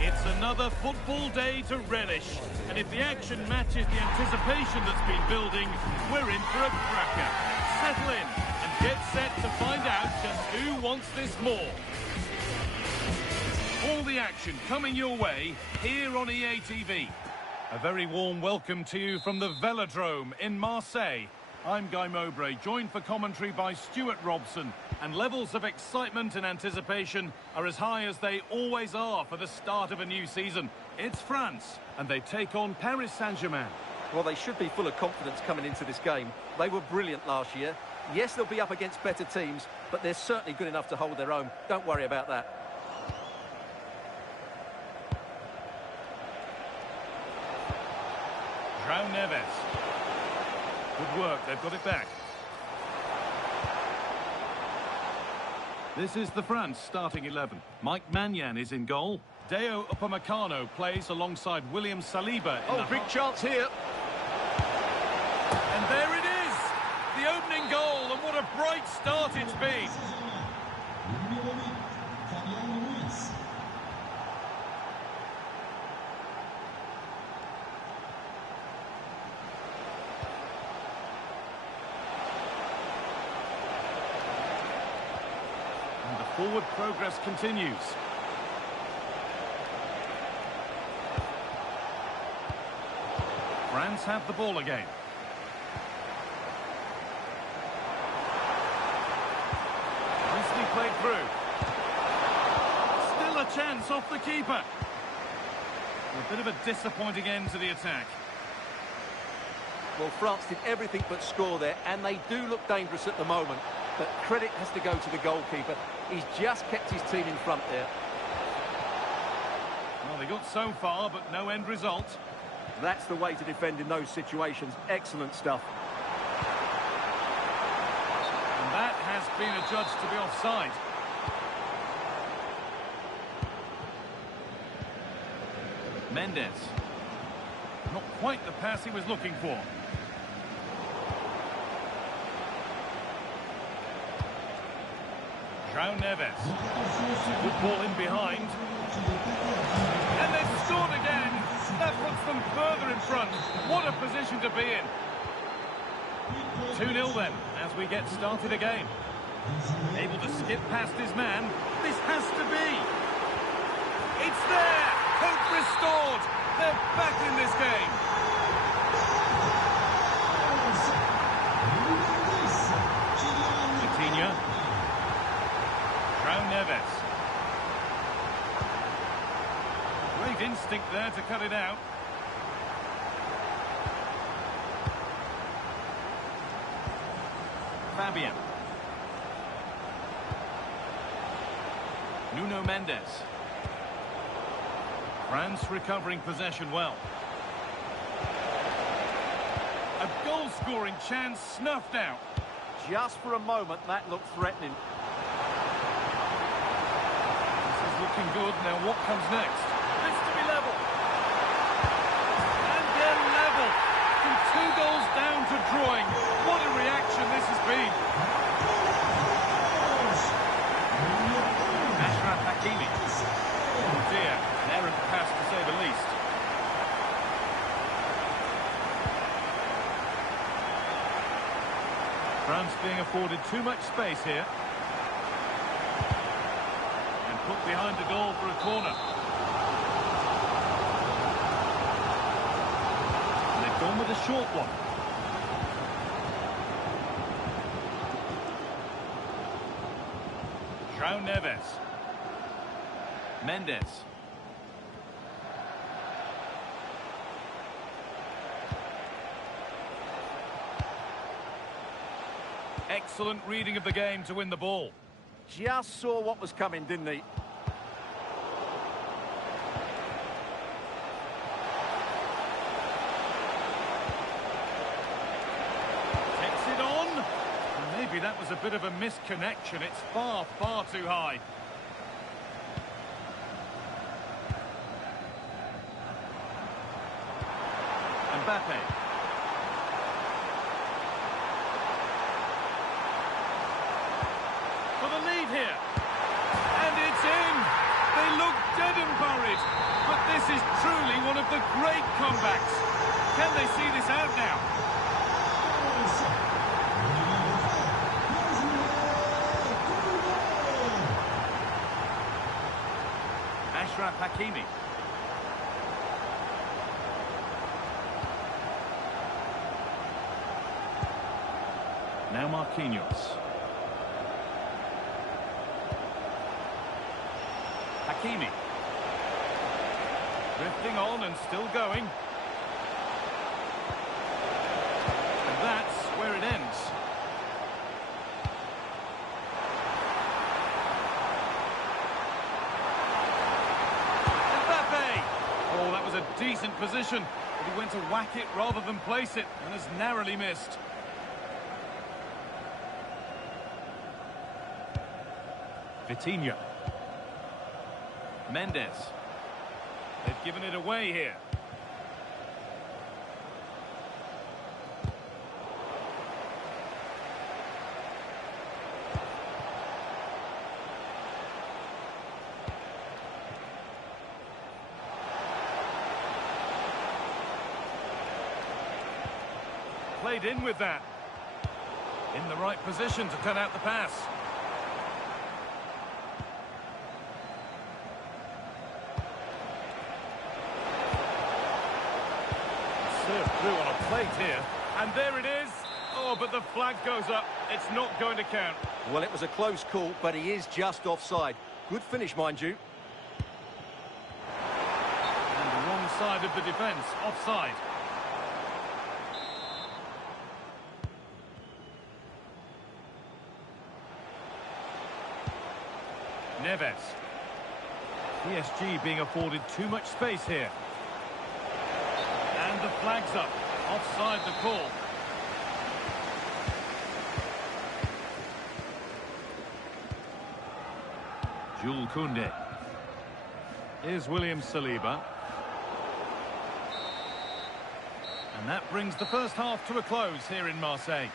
It's another football day to relish, and if the action matches the anticipation that's been building, we're in for a cracker. Settle in and get set to find out just who wants this more. All the action coming your way here on EA TV. A very warm welcome to you from the Velodrome in Marseille. I'm Guy Mowbray, joined for commentary by Stuart Robson, and levels of excitement and anticipation are as high as they always are for the start of a new season. It's France, and they take on Paris Saint-Germain. Well, they should be full of confidence coming into this game. They were brilliant last year. Yes, they'll be up against better teams, but they're certainly good enough to hold their own. Don't worry about that. João Neves. Good work, they've got it back. This is the France starting 11. Mike Maignan is in goal. Deo Upamecano plays alongside William Saliba. Big chance here. And there it is! The opening goal, and what a bright start it's been. Forward progress continues. France have the ball again. Nicely played through. Still a chance off the keeper. A bit of a disappointing end to the attack. Well, France did everything but score there, and they do look dangerous at the moment. But credit has to go to the goalkeeper. He's just kept his team in front there. Well, they got so far, but no end result. That's the way to defend in those situations. Excellent stuff. And that has been adjudged to be offside. Mendes. Not quite the pass he was looking for. João Neves. Good ball in behind. And they've scored again. That puts them further in front. What a position to be in. 2-0 then, as we get started again. Able to skip past his man. This has to be. It's there. Hope restored. They're back in this game. Coutinho. João Neves. Great instinct there to cut it out. Fabian. Nuno Mendes. France recovering possession well. A goal-scoring chance snuffed out. Just for a moment, that looked threatening. Looking good. Now what comes next? This to be level. And they're level. From 2 goals down to drawing. What a reaction this has been. Ashraf Hakimi. Oh dear, an errant pass to say the least. France being afforded too much space here. Put behind the goal for a corner. And they've gone with a short one. João Neves. Mendes. Excellent reading of the game to win the ball. Just saw what was coming, didn't he? Takes it on. Maybe that was a bit of a misconnection. It's far, far too high. Mbappe. the lead here. And it's in. They look dead and buried. But this is truly one of the great comebacks. Can they see this out now? Ashraf Hakimi. Now Marquinhos. Hakimi. Drifting on and still going. And that's where it ends. Mbappe! Oh, that was a decent position. But he went to whack it rather than place it and has narrowly missed. Vitinha. Mendes. They've given it away here. Played in with that. In the right position to cut out the pass. Served through on a plate here, and there it is. Oh, but the flag goes up. It's not going to count. Well, it was a close call, but he is just offside. Good finish, mind you. And the wrong side of the defence, offside. Neves. PSG being afforded too much space here. And the flag's up. Offside the call. Jules Koundé. Here's William Saliba. And that brings the first half to a close here in Marseille.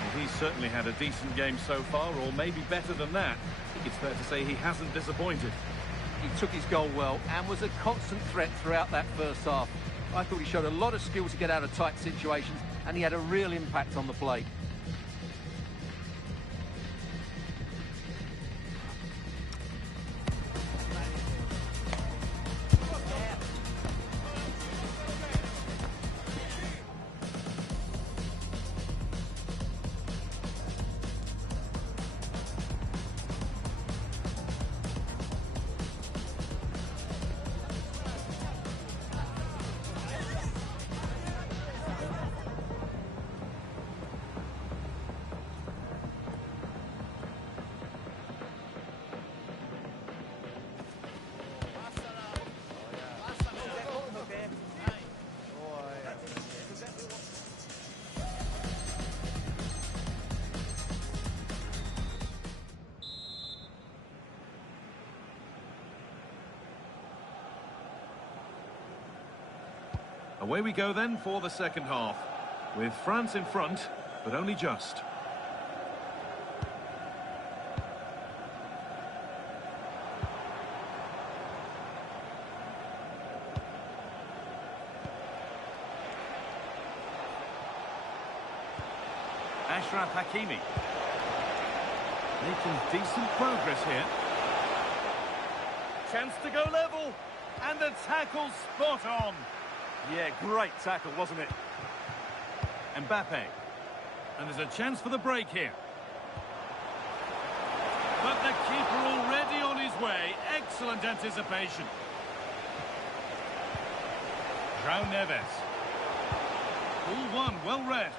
Well, he's certainly had a decent game so far, or maybe better than that. It's fair to say he hasn't disappointed. He took his goal well and was a constant threat throughout that first half. I thought he showed a lot of skill to get out of tight situations, and he had a real impact on the play. Away we go then for the second half, with France in front, but only just. Ashraf Hakimi. Making decent progress here. Chance to go level, and the tackle spot on. Yeah, great tackle, wasn't it? Mbappe. And there's a chance for the break here. But the keeper already on his way. Excellent anticipation. João Neves. All one, well read.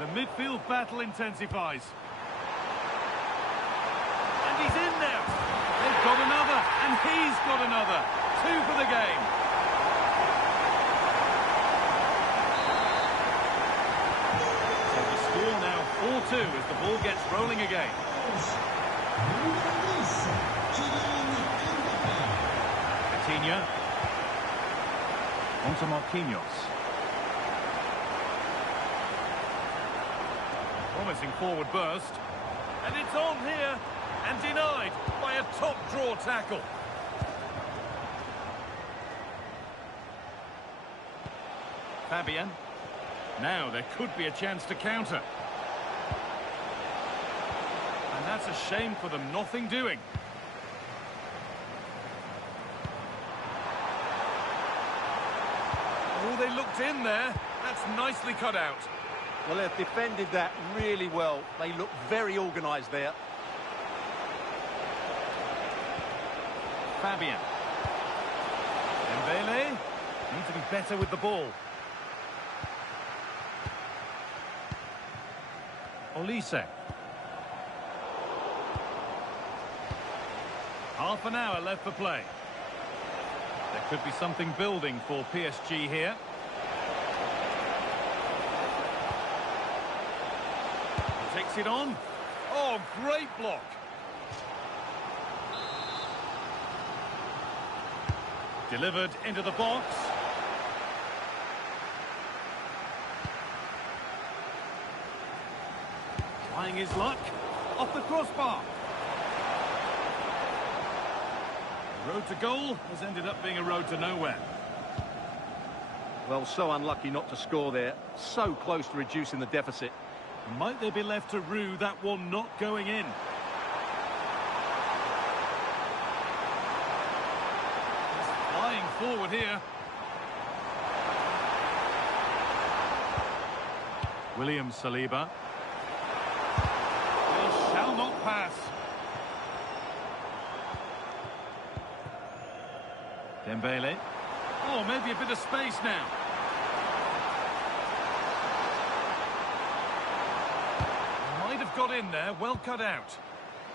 The midfield battle intensifies. And he's in now. They've got another, and he's got another. 2 for the game. So the score now 4-2 as the ball gets rolling again. Vitinha. On to Marquinhos. Promising forward burst. And it's on here. And denied by a top draw tackle. Fabian. Now there could be a chance to counter. And that's a shame for them, nothing doing. Oh, they looked in there. That's nicely cut out. Well, they've defended that really well. They look very organised there. Fabian. Dembele. Need to be better with the ball. Olise. Half an hour left for play. There could be something building for PSG here. He takes it on. Oh, great block. Delivered into the box. Trying his luck. Off the crossbar. The road to goal has ended up being a road to nowhere. Well, so unlucky not to score there. So close to reducing the deficit. Might they be left to rue that one not going in? Flying forward here. William Saliba. They shall not pass. Dembele. Oh, maybe a bit of space now. Might have got in there, well cut out.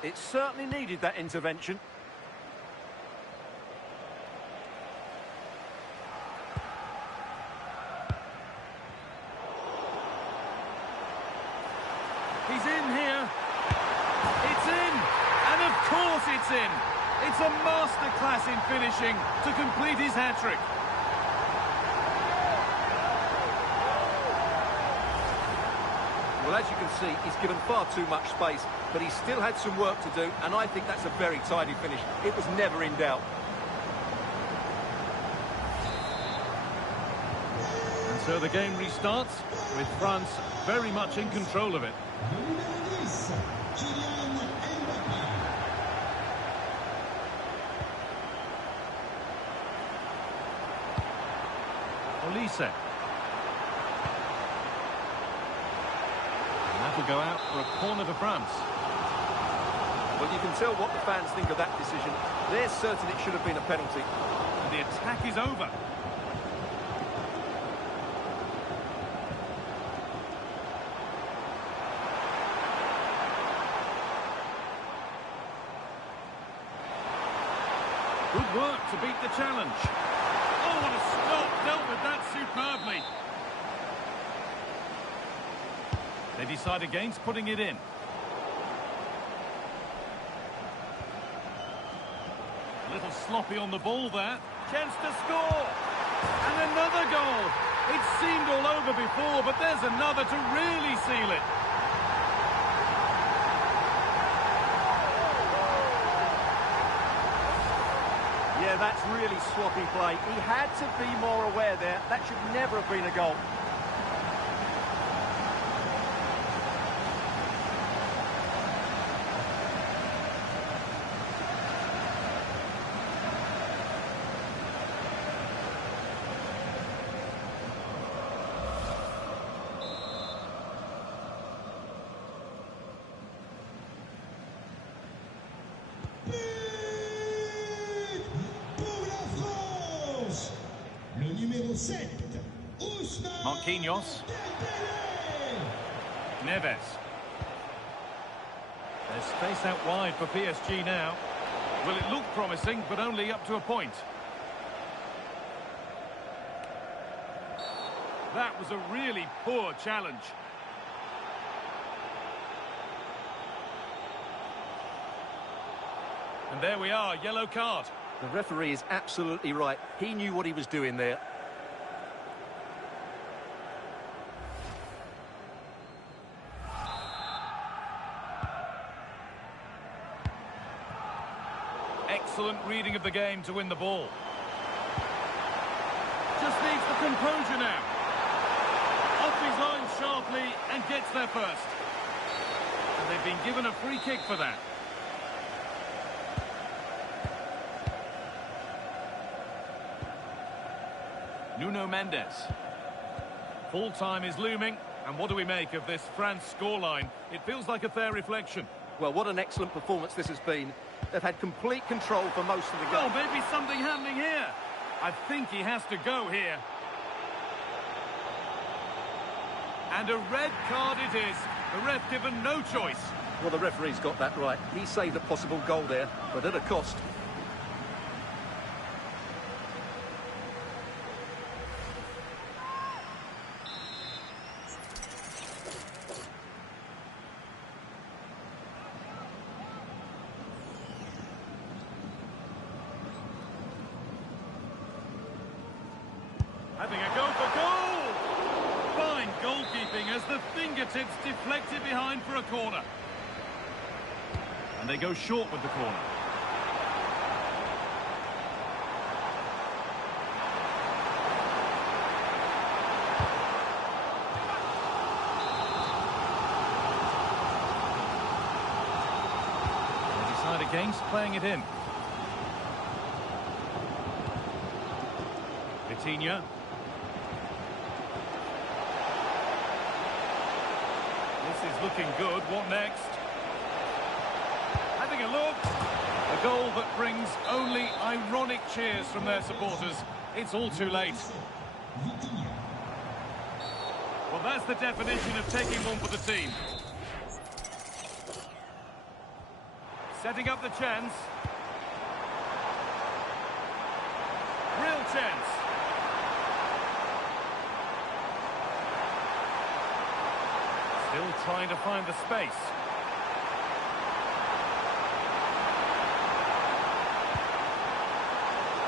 It certainly needed that intervention. He's in here. It's in. And of course it's in. It's a masterclass in finishing to complete his hat-trick. Well, as you can see, he's given far too much space, but he still had some work to do, and I think that's a very tidy finish. It was never in doubt. And so the game restarts with France very much in control of it. Olise. And that'll go out for a corner to France. Well, you can tell what the fans think of that decision. They're certain it should have been a penalty. And the attack is over. Good work to beat the challenge. Oh, what a stop! Dealt with that superbly. They decide against putting it in. A little sloppy on the ball there. Chance to score. And another goal. It seemed all over before, but there's another to really seal it. Yeah, that's really sloppy play. He had to be more aware there. That should never have been a goal. Marquinhos. Neves. There's space out wide for PSG now. Well, it looked promising, but only up to a point. That was a really poor challenge. And there we are, yellow card. The referee is absolutely right. He knew what he was doing there. excellent reading of the game to win the ball. Just needs the composure now. Off his line sharply and gets there first. And they've been given a free kick for that. Nuno Mendes. Full time is looming. And what do we make of this France scoreline? It feels like a fair reflection. Well, what an excellent performance this has been. They've had complete control for most of the game. Well, maybe something happening here. I think he has to go here. And a red card it is. The ref given no choice. Well, the referee's got that right. He saved a possible goal there, but at a cost. Having a go for goal! Fine goalkeeping as the fingertips deflected behind for a corner. And they go short with the corner. They decide against playing it in. Vitinha. This is looking good. What next? Having a look. A goal that brings only ironic cheers from their supporters. It's all too late. Well, that's the definition of taking one for the team. Setting up the chance. Real chance. Still trying to find the space.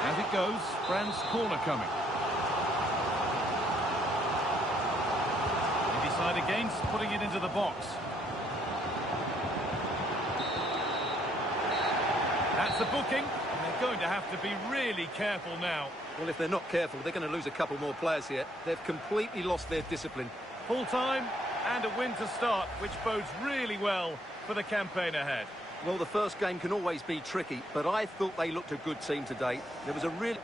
As it goes, France corner coming. They decide against putting it into the box. That's a booking. They're going to have to be really careful now. Well, if they're not careful, they're going to lose a couple more players here. They've completely lost their discipline. Full time and a win to start, which bodes really well for the campaign ahead. Well, the first game can always be tricky, but I thought they looked a good team today. There was a really...